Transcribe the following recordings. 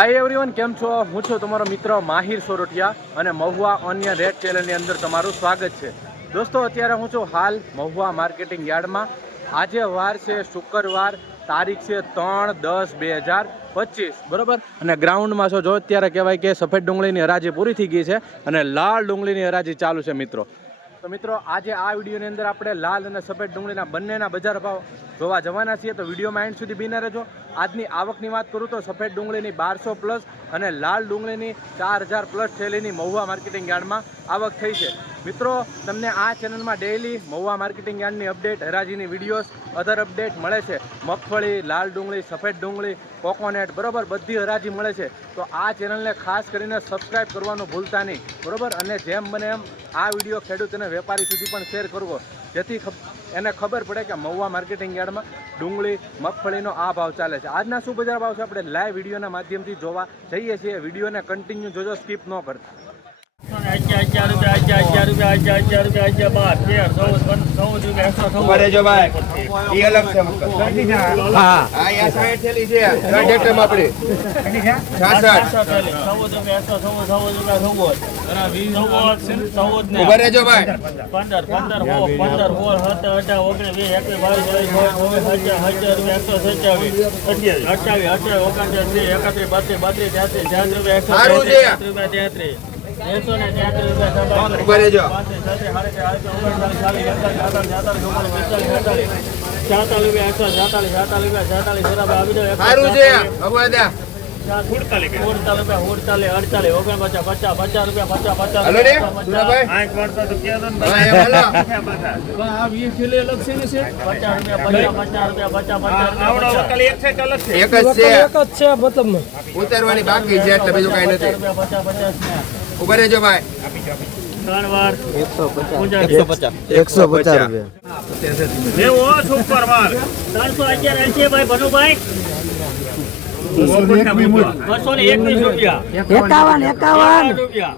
Hi everyone કેમ છો? હું છું તમારો મિત્ર માહિર સોરઠિયા અને મહુવા અન્ય રેડ ચેનલની અંદર તમારું સ્વાગત છે. દોસ્તો, અત્યારે હું છું હાલ મહુવા માર્કેટિંગ યાર્ડમાં આજે વાર છે શુક્રવાર, તારીખ છે ત્રણ દસ બે હજાર પચીસ. બરોબર? અને ગ્રાઉન્ડમાં છો જો, અત્યારે કહેવાય કે સફેદ ડુંગળીની હરાજી પૂરી થઈ ગઈ છે અને લાલ ડુંગળીની હરાજી ચાલુ છે મિત્રો. તો મિત્રો, આજે આ વિડીયોની અંદર આપણે લાલ અને સફેદ ડુંગળીના બંનેના બજાર ભાવ જોવા જવાના છીએ. તો વિડીયોમાં એન્ડ સુધી બિના રહેજો. આજની આવકની વાત કરું તો સફેદ ડુંગળીની બારસો પ્લસ અને લાલ ડુંગળીની ચાર હજાર પ્લસ થેલીની મહુવા માર્કેટિંગ યાર્ડમાં આવક થઈ છે. મિત્રો, તમને આ ચેનલમાં ડેઇલી મહુવા માર્કેટિંગ યાર્ડની અપડેટ હરાજીની વિડીયોઝ અધર અપડેટ મળે છે. મગફળી, લાલ ડુંગળી, સફેદ ડુંગળી કોકોનેટ બરોબર, બધી હરાજી મળે છે. તો આ ચેનલને ખાસ કરીને સબસ્ક્રાઈબ કરવાનું ભૂલતા નહીં. બરોબર? અને જેમ બને એમ આ વીડિયો ખેડૂત અને વેપારી સુધી પણ શેર કરવો. જેથી એને ખબર પડે કે મહુવા માર્કેટિંગ યાર્ડમાં ડુંગળી, મગફળીનો આ ભાવ ચાલે છે. આજના શું બજાર ભાવ છે, આપણે લાઈવ વિડીયોના માધ્યમથી જોવા જઈએ છીએ. વિડીયોને કન્ટિન્યુ જોજો સ્કીપ ન કરતા. પંદર પંદર હો પંદર સોળ સત્તર અઢાર ઓગણીસ વીસ એકવીસ બાવીસ હજાર રૂપિયા એકસો સત્યાવીસ અઠ્યાવીસ અઠ્યાવીસ અઠ્યાવીસ ઓગણત્રીસ એકત્રીસ બત્રીસ બત્રીસ ત્યાંત્રીસ તેત્રીસ રૂપિયા એકસો સારું એક જ છે. ઉતારવાની બાકી છે એટલે બીજું કઈ નથી. ઊભા રહેજો ભાઈ. ત્રણ વાર. એકસો પચાસ. રૂપિયા. એકાવન એકાવન. રૂપિયા.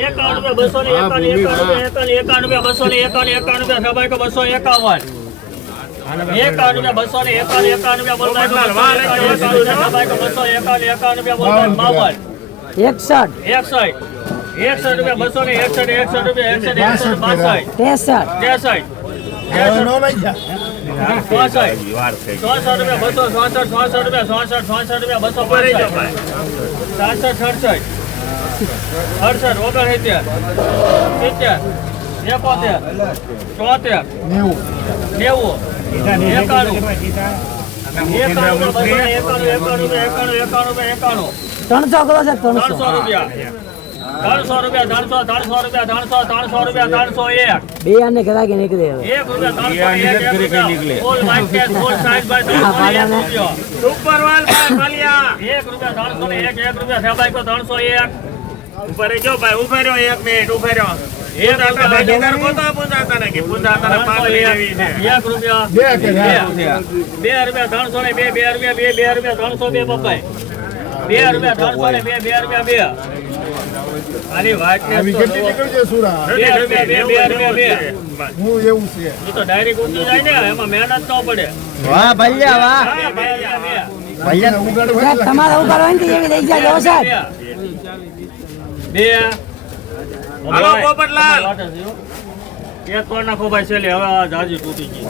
એકાવન રૂપિયા બસો ને એકાવન એકાવન રૂપિયા એકાવન એકાવન રૂપિયા બસો ને એકાવન એકાવન રૂપિયા સભાઈ કો બસો એકાવન. એકાવન રૂપિયા બસો ને એકાવન એકાવન રૂપિયા બોલભાઈ કો બસો એકાવન એકાવન રૂપિયા સભાઈ કો બસો એકાવન એકાવન રૂપિયા બોલભાઈ બાવન. એકસઠ. એકસઠ. એકસઠ રૂપિયા બસો ને એકસઠ એકસઠ રૂપિયા એકસઠ એકસઠ બાસઠ ત્રેસઠ. ત્રેસઠ. એકાણું. એકાણું એકાણું એકાણું એકાણું એકાણું. ત્રણસો કરો છે ત્રણસો. ત્રણસો રૂપિયા. ત્રણસો ત્રણસો ત્રણસો રૂપિયા ત્રણસો ત્રણસો રૂપિયા ત્રણસો એક. બે આને ઘરાકી નીકળે એક રૂપિયા ત્રણસો એક એક રૂપિયા. ફૂલ સાઈઝ બાય ત્રણસો એક રૂપિયો. સુપરવાલ બાય એક રૂપિયા ત્રણસો ને એક એક રૂપિયા સબાઈ કો ત્રણસો એક. ઉપર જો ભાઈ ઉભે રહ્યો એક મિનિટ ઉભે રહ્યો. એક રૂપિયા એક રૂપિયા. બે રૂપિયા ત્રણસો ને બે બે રૂપિયા બે બે રૂપિયા ત્રણસો બે પપ્પાઈ બે રૂપિયા ત્રણસો ને બે બે રૂપિયા બે. અરે વાત ને તો જુઓ. બે રૂપિયા બે બે રૂપિયા બે ઈ તો ડાયરેક્ટ ઊંચું જાય ને એમાં મહેનત ન પડે. વાહ ભૈયા વાહ. બે. સાહેબ તમારે એવી જાય સાહેબ. હાલો પોપટલાલ. એક કોણ નાખો ભાઈ છેલ્લે હવે આ જાજી તૂટી ગઈ.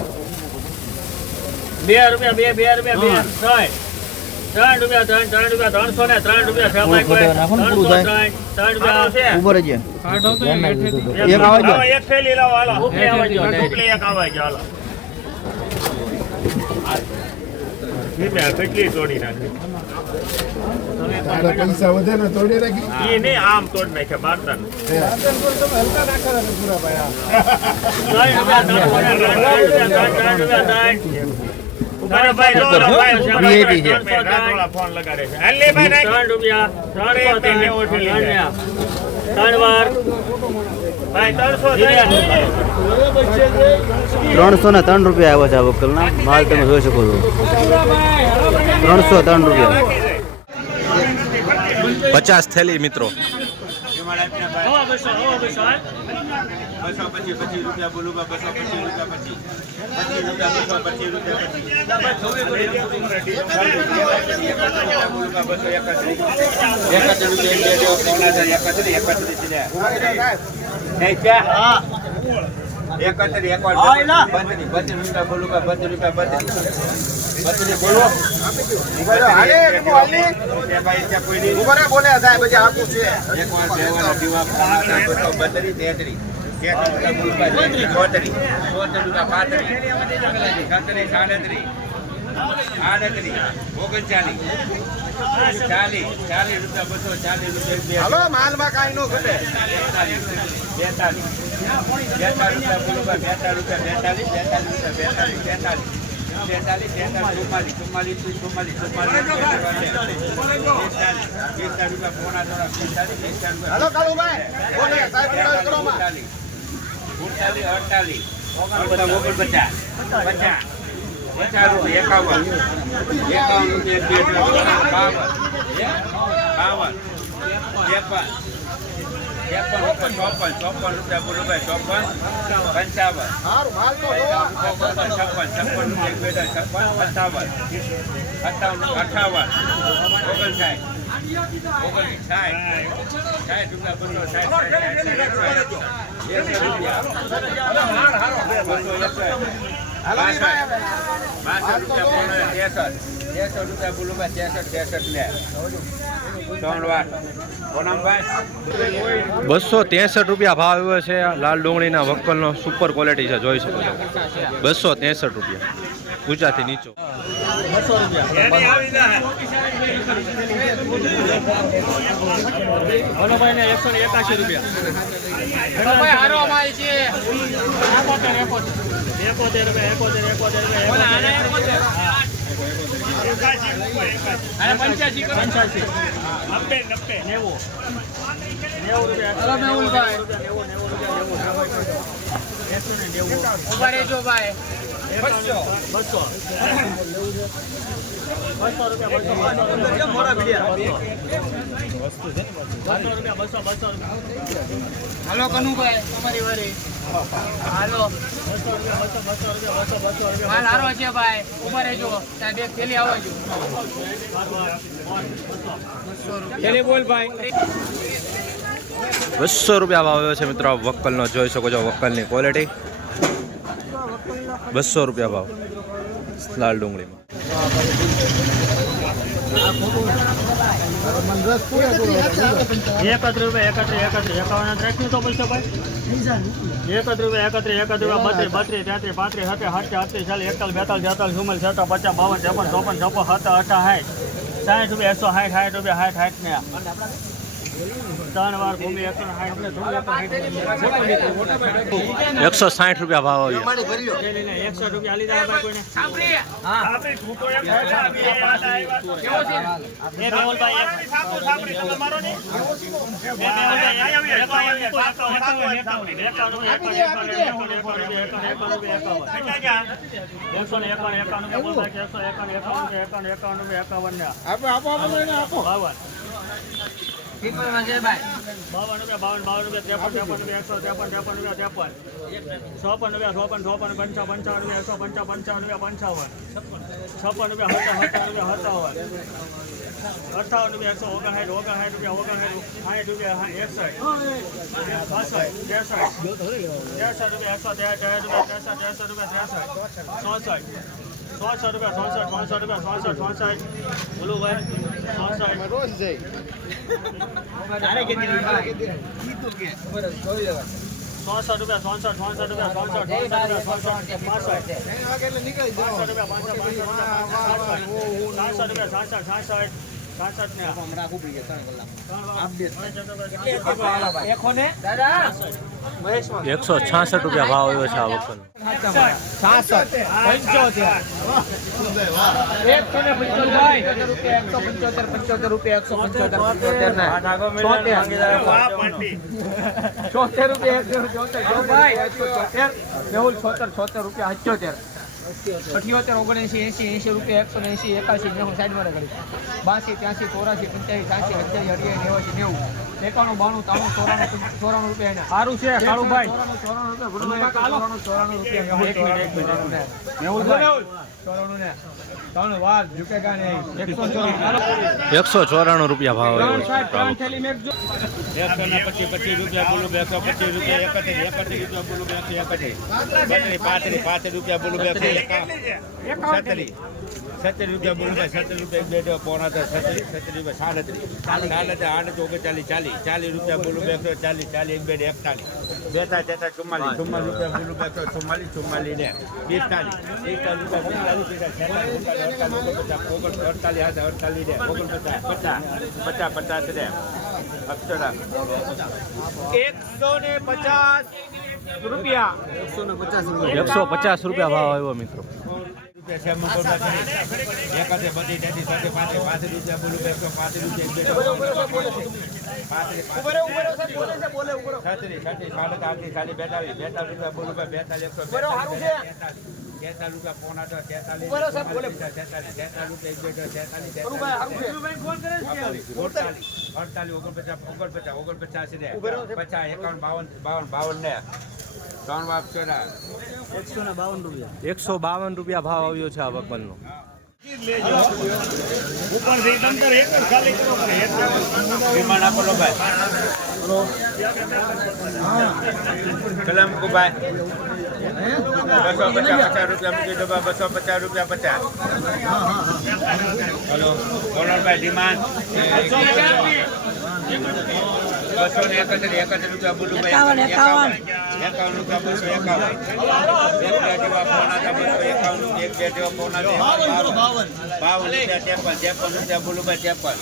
બે રૂપિયા બે બે રૂપિયા બે. ત્રણ ત્રણ રૂપિયા ત્રણ ત્રણ રૂપિયા ત્રણસો ને ત્રણ રૂપિયા ત્રણ ત્રણ રૂપિયા હાલો ઉપલી આવજો ઉપલી એક આવજો હાલો. કેટલી તોડી નાખી? પૈસા વધે ને તોડી રાખી ઈ નહીં આમ તોડ ફોન લગાડે છે. ત્રણ રૂપિયા ત્રણસો ત્રણ ત્રણ વાર. ત્રણસો ત્રણસો ને ત્રણ રૂપિયા આવ્યો છે આ વકલના. માલ તમે જોઈ શકો છો. ત્રણસો ત્રણ રૂપિયા. પચાસ થેલી મિત્રો. બસો પચીસ પચીસ રૂપિયા બોલુબા બસો પચીસ રૂપિયા પચીસ પચીસ રૂપિયા બસો પચીસ રૂપિયા બોલુબા બસો એકત્રીસ એકત્રીસ રૂપિયા બત્રીસ રૂપિયા બત્રીસ રૂપિયા બત્રીસ બત્રી બોલો હાલે બોલી તે ભાઈ નહીં બોલે સાહેબ જે આપું છે એક વાર દેવાના દીવા 32 33 ચોત્રી ચોત્રીના પાંત્રી છત્રીસ સાડત્રીસ આડત્રીસ ઓગણચાલીસ ચાલીસ ચાલીસ રૂપિયા બસો ચાલીસ રૂપિયા હલો, માલમાં કાંઈ નો ઘટે. બેતાલીસ બેતાલીસ રૂપિયા બેતાલીસ રૂપિયા બેતાલીસ બેતાલીસ બેતાલીસ બેતાલીસ ચુમ્માલીસ ચુમ્માલીસ ચુમ્માલીસ ચુમ્માલીસ પોણા ત્રણ બેતાલીસ બેતાલીસ રૂપિયા ઉડતાલીસ અડતાલીસ, ઓગણપચાસ. પચાસ. પચાસ એકાવન. એકાવન બાવન. બાવન. ત્રેપન. ત્રેપન રૂપિયા, ચોપન. ચોપન રૂપિયા બોલો ચોપન. પંચાવન. છપ્પન. છપ્પન રૂપિયા બેટા, છપ્પન. સત્તાવન સત્તાવન, અઠાવન. ઓગણસાઠ. ઓગણ સાઠ. રૂપિયા બસો સાઠ. બસો ત્રેસઠ રૂપિયા ભાવ એવો છે, લાલ ડુંગળીના વક્કલનો સુપર ક્વોલિટી છે, જોઈ શકો છો. બસો ત્રેસઠ રૂપિયા. ગુજરાતી નીચો. પંચ્યાસી પંચ્યાસી. નબ્બે નબ્બે. નેવું. રૂપિયા નેવું રૂપિયા. નેવું નેવું રૂપિયા નેવું. ઊભા રહેજો ભાઈ. બસો. બસો. બસો રૂપિયા બસો. રૂપિયા બસો બસો હાલો કનુભાઈ તમારી વારી. હાલો. બસો રૂપિયા બસો બસો રૂપિયા બસો બસો રૂપિયા. હાલ હારો છે ભાઈ. ઊભા રહેજો. ત્યાં બે થેલી આવજો બસો રૂપિયા ભાવ આવ્યો છે મિત્રો. વક્કલનો જોઈ શકો છો વક્કલની ક્વોલિટી બસો રૂપિયા ભાવ. લાલ ડુંગળીમાં. એકત્ર રૂપિયા એકત્રીસ એકત્રીસ એકાવન રાખ્યું તો પૈસા ભાઈ. એકત્ર રૂપિયા એકત્રીસ એકત્રીસ રૂપિયા, બત્રીસ બત્રીસ, તેત્રીસ, પાંત્રીસ સત્તર સત્તર અડતીસ ચાલીસ, એકતાલીસ, બેતાલીસ તેતાલીસ ચુમ્માલીસ પચાસ, બાવન ત્રેપન ચોપન છપ્પન સત્તર અઠા સાઠ. સાઠ રૂપિયા, એકસો સાઠ સાઠ રૂપિયા, સાઠ સાઠ ને ત્રણ વાર ભૂમિ એકસો સાઠ એકસો રૂપિયા ભાવ આવ્યો એકસો રૂપિયા લીધા ભાઈ કોઈને એ મેહુલભાઈ એક- એ મેહુલભાઈ એકાવન, એકાવન, એકાવન, એકાવન, એકાવન, એકાવન, એકાવન, એકાવન, એકાવન, એકાવન, એકાવન. એકસો ને એકાવન, એકાવન રૂપિયા બોલભાઈ કે એકસો એકાવન, એકાવન કે એકાવન, એકાવન રૂપિયા એકાવન ને બાવન. પીપલ વગેરે ભાઈ બાવન રૂપિયા બાવન બાવન રૂપિયા ત્રેપન ત્રેપન રૂપિયા એકસો ત્રેપન ત્રેપન રૂપિયા ત્રેપન ચોપન રૂપિયા ચોપન ચોપન પંચાવન પંચાવન રૂપિયા એકસો પંચાવન પંચાવન રૂપિયા પંચાવન છપ્પન રૂપિયા સત્તાવન રૂપિયા સત્તાવન અઠાવન રૂપિયા એકસો ઓગણસાઠ ઓગણસાઠ રૂપિયા ઓગણસાઠ સાઠ રૂપિયા એકસઠ બાસઠ ત્રેસઠ ત્રેસઠ રૂપિયા એકસો ત્રેસઠ રૂપિયા ત્રેસઠ ત્રેસઠ રૂપિયા ત્રેસઠ ચોસઠ ચોસઠ રૂપિયા ચોસઠ ચોસઠ રૂપિયા ચોસઠ ચોસઠ બોલું ભાઈ ચોસઠ રોજ રૂપિયા સોળસો રૂપિયા સોળસો સોળસો રૂપિયા સોળસો નીકળી સાતસો રૂપિયા સાતસો સાતસો એકસો છાસઠ રૂપિયા ભાવ આવ્યો છે આ વખત છોતેર. રૂપિયા છોતેર છોતેર. રૂપિયા અઠ્યોતેર અઠ્યોતેર ઓગણએંસી એંસી એંસી રૂપિયા, એકસો એંસી એકાસી નેવું સાઈડમાં કરી. બાસી, ત્યાંસી ચોરાસી પંચ્યાસી, છ્યાસી અઠ્યાસી અઠ્યાસી નેવું. એકાણું બાણું ત્રાણું ચોરાણું ચોરાણું રૂપિયા સારું છે કાળુભાઈ. ચોરાણું ચોરાણું રૂપિયા એકસો ચોરાણું. રૂપિયા ભાવ એકસો ને પચીસ પચીસ રૂપિયા બોલું એકસો પચીસ રૂપિયા એકત્રીસ એકત્રીસ રૂપિયા બોલું એકસો એકત્રીસ. બત્રીસ પાંત્રીસ પાંત્રીસ રૂપિયા બોલું એકસો સત્તરી સત્તરી રૂપિયા બોલું સત્તરી રૂપિયા બે પોણા સત્તર સત્તર સત્તરી રૂપિયા સાડત્રીસ. સાડત્રીસ આઠ ઓગણચાલીસ ચાલીસ. ચાલીસ રૂપિયા બોલું બેસો ચાલીસ ચાલીસ એક બે એકતાલીસ. બેતા તેતા ચુમ્માલીસ ચુમ્માલીસ રૂપિયા બોલું બેસો ચુમ્માલીસ ચુમ્માલીસ ને પિસ્તાલીસ પિસ્તાલીસ રૂપિયા પિસ્તાલીસ પચાસ ઓગણ અડતાલીસ હાથ અડતાલીસ ને ઓગણપચાસ પચાસ પચાસ પચાસ ને. અક્ષરા. એકસો ને પચાસ રૂપિયા. એકસો પચાસ રૂપિયા ભાવ આવ્યો મિત્રો. રૂપિયા છે મંગળવાર એકાદે બધી તેની સાથે પાંત્રીસ પાંત્રીસ રૂપિયા બોલું એકસો પાંત્રીસ રૂપિયા છત્રીસ છત્રીસ સાડત્રીસ આઠત્રીસ ખાલી બેતાલીસ બેતાલીસ રૂપિયા બોલું બેતાલીસ એકસો તેતાલીસ રૂપિયા પોણા દસ તેતાલીસ તેતાલીસ તેતાલીસ રૂપિયા તેતાલીસ તેતાલીસ અડતાલીસ ઓગણપચાસ ઓગણપચાસ ઓગણપચાસ ને પચાસ એકાવન બાવન બાવન બાવન ને ત્રણ વાર ચોરા એકસો બાવન રૂપિયા ભાવ આવ્યો છે આ બકલનો વિમાન આપો લો ભાઈ. કલમ કુભાઈ બસો પચાસ પચાસ રૂપિયા મૂકી દો બસો પચાસ રૂપિયા પચાસ. હલો ગોળણભાઈ ડિમાન્ડ બસો ને એકત્રીસ એકત્રીસ રૂપિયા બોલું ભાઈ. એકાવન. એકાવન રૂપિયા બસો એકાવન. એક બે જેવા પોણા હતા બસો એકાવન એક બે જેવા પોણા બાવન બાવન. રૂપિયા ત્રેપન ત્રેપન રૂપિયા બોલું ભાઈ ત્રેપન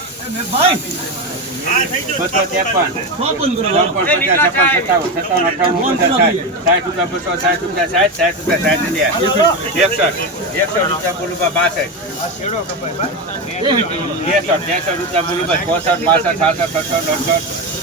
બસો ત્રેપન ચોપન. પચાસ છપ્પન સત્તાવન સત્તાવન અઠાવન સાઠ. રૂપિયા બસો સાઠ રૂપિયા સાઠ સાઠ રૂપિયા સાઠ એકસઠ. એકસઠ રૂપિયા બોલું ભાઈ બાસઠ ત્રેસઠ ત્રેસઠ રૂપિયા બોલું ભાઈ ચોસઠ પાસઠ સાસઠ અડસઠ અડસઠ.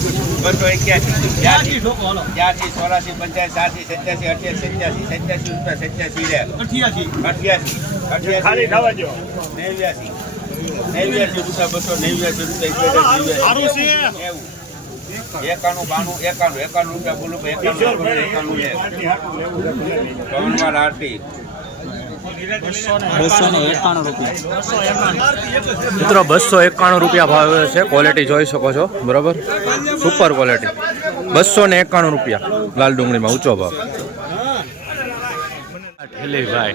બસો એક્યાસી ત્યાંસી ચોરાસી પંચ્યાસી સાસી સત્યાસી અઠ્યાસી સત્યાસી સત્યાસી રૂપિયા સત્યાસી રે અઠ્યાસી અઠ્યાસી. નેવ્યાસી નેવ્યાસી રૂપિયા બસો નેવ્યાસી રૂપિયા એકાણું બાણું એકાણું એકાણું રૂપિયા બોલું એકાણું એકાણું ત્રણ વાર આરતી મિત્રો, બસો એકાણું રૂપિયા ભાવ છે. ક્વોલિટી જોઈ શકો છો. બરોબર? સુપર ક્વોલિટી બસો ને એકાણું રૂપિયા. લાલ ડુંગળીમાં ઊંચો ભાવ. ઠેલી ભાઈ.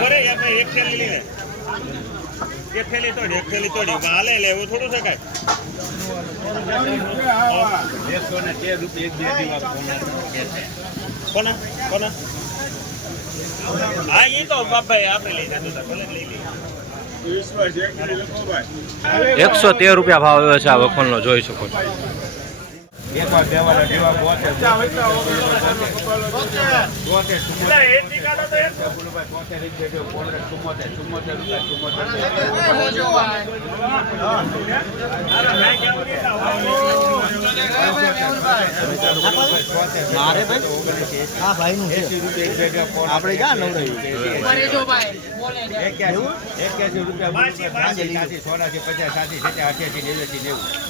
ભાઈ એક થેલી લઈ એક તોડી એક થેલી તોડી એવું થોડું છે એકસો તેર રૂપિયા કોના કોના હા એ તો બાપભાઈ આપણે એકસો તેર રૂપિયા ભાવ આવ્યો છે આ વખોલનો જોઈ શકો છો. એક વાર બે વાર જેવા બોતેર એટલે એ નીકાળો તો એક બોતેર જો પંદર ચુમ્મોતેર ચુમ્મોતેર રૂપિયા ચુમ્મોતેર આપણે ક્યાં ભાઈ છે. એક્યાસી રૂપિયા ચોરાસી પચાસ સાથી અઠ્યાસી નેવ્યાસી નેવું.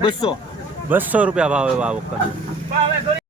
બસો બસો રૂપિયા ભાવ આ